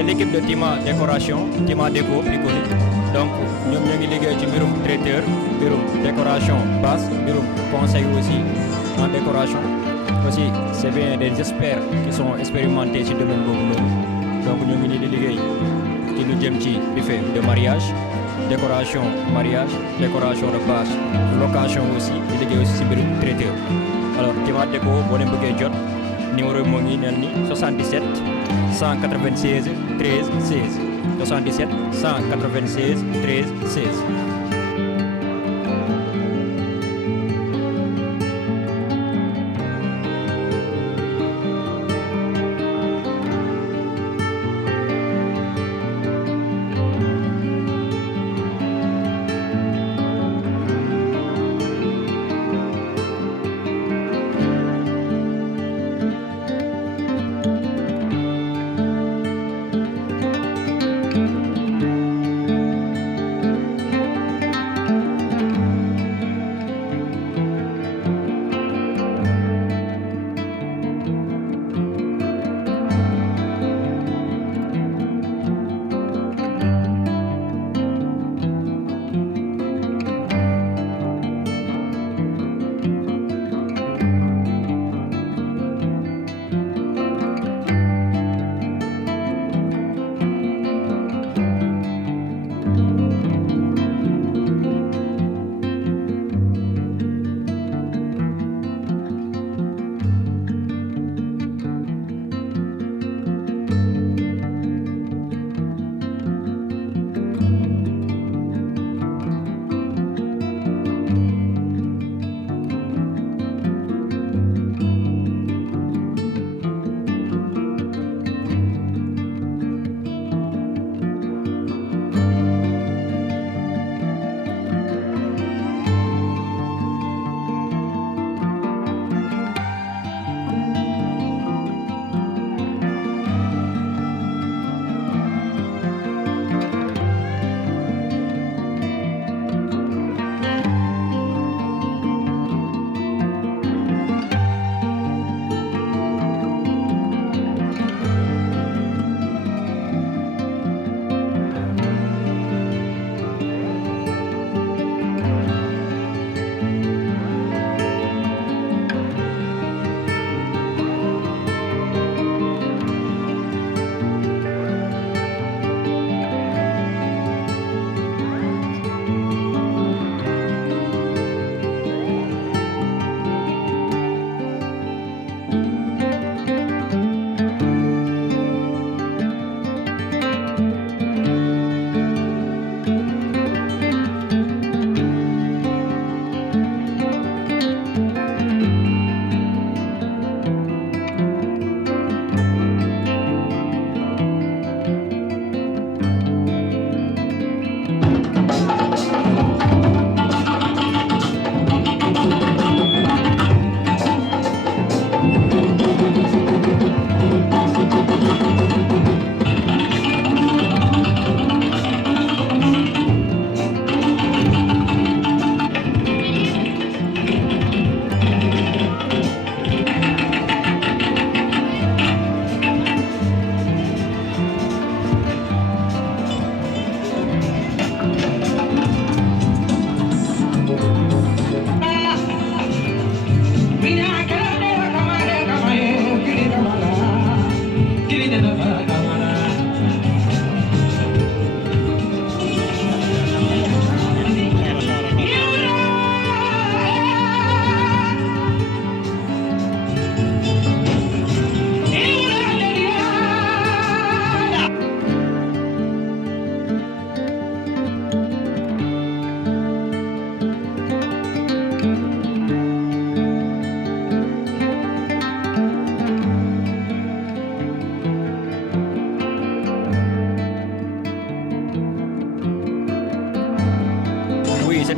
c'est l'équipe de Tima Décoration, Tima Déco plus connu. Donc ñoom ñoo ngi liggéey ci mbirum traiteur, mbirum décoration basse, mbirum conseil aussi en décoration. Aussi c'est bien des experts qui sont expérimentés ci domaine boobu noonu. Donc ñoo ngi nii di liggéey ci lu jëm ci buffet de mariage, décoration mariage, décoration de bâche, location aussi di liggéey aussi ci mbirum traiteur. Alors Tima Déco boo leen bëggee jot numéro bi moo ngi mel ni 77 196 13 16 77 196 13 16.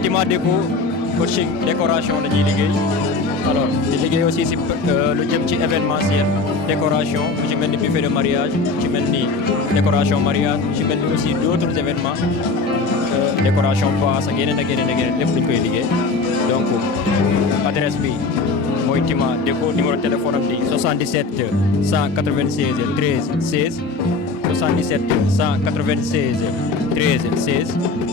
Tima Déco coaching décoration la ñuy liggéey alors di liggéey aussi si lu jëm ci événementiel décoration lu ci mel ni buffet de mariage ci mel ni décoration mariage ci mel ni aussi d'autres événements décoration passe ak yeneen ak yeneen ak yeneen lépp dañ koy liggéey donc adresse bi mooy Tima Déco numéro téléphone am di 77 196 13 16 77 196 13 16